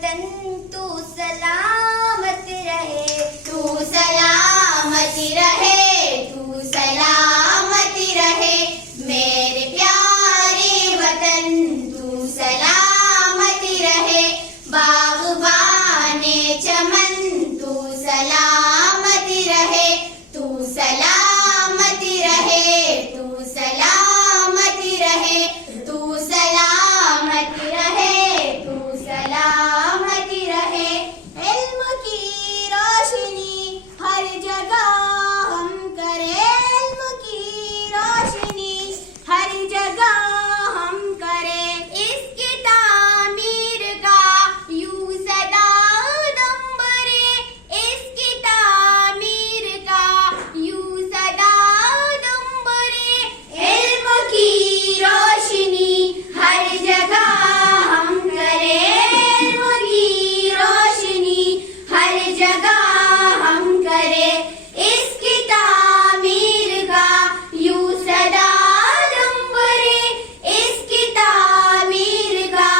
वतन तू सलामत रहे, तू सलामत रहे, तू सलामत रहे, मेरे प्यारे वतन तू सलामत रहे, बाग़बाने चमन तू सलामत रहे, तू सलामत रहे, तू सलामत रहे, तू सलामत रहे, तू सलामत रहे। इल्म की रोशनी हर जगह हम करें, इल्म की रोशनी हर जगह हम करें, इसकी तामीर का यूं सदा दम भरे, इसकी तामीर का यूं सदा दम भरे, इल्म की रोशनी हर जगह हम करें, इल्म की रोशनी हर जगह हम करें, इसकी तामीर का यूं सदा दम भरे, इसकी तामीर का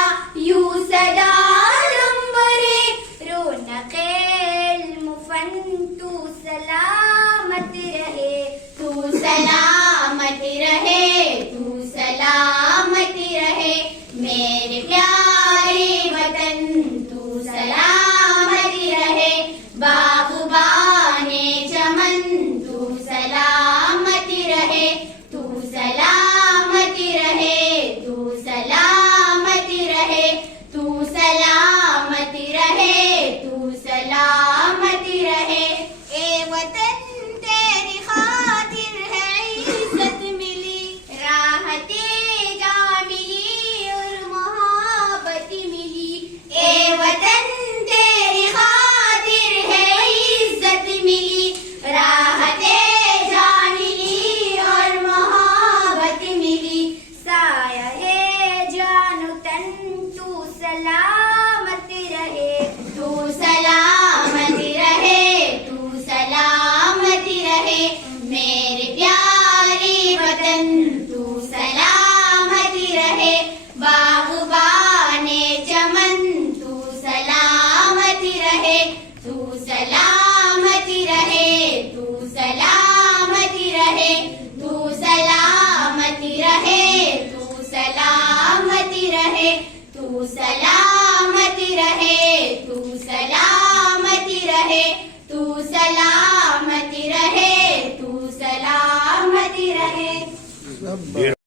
यूं सदा दम भरे, रौनक़े इल्म फ़न तू सलामत रहे, तू सलामत रहे, तू सलामत रहे, मेरे प्यारे वतन तू सलामत रहे, बाग़बाने चमन तू सलामत रहे, तू सलामत रहे, तू सलामत रहे, तू सलामत रहे, तू सलामत रहे। ए वतन तेरी खातिर है इज्जत मिली, राहते जा मिली और मोहब्बत मिली, ए वतन तेरी खातिर है इज्जत मिली, राहते जा मिली और मोहब्बत मिली, साया है जानो तन तू सलामत रहे, तू सलामत रहे, तू सलामत रहे, मेरे प्यारे वतन तू सलामत रहे, बाग़बाने चमन तू सलामत रहे, तू सलामत रहे, तू सलामत रहे, तू सलामत रहे, तू सलामत रहे, तू सलामत रहे, तू सलामत रहे, तू सलामत रहे, तू सलामत रहे।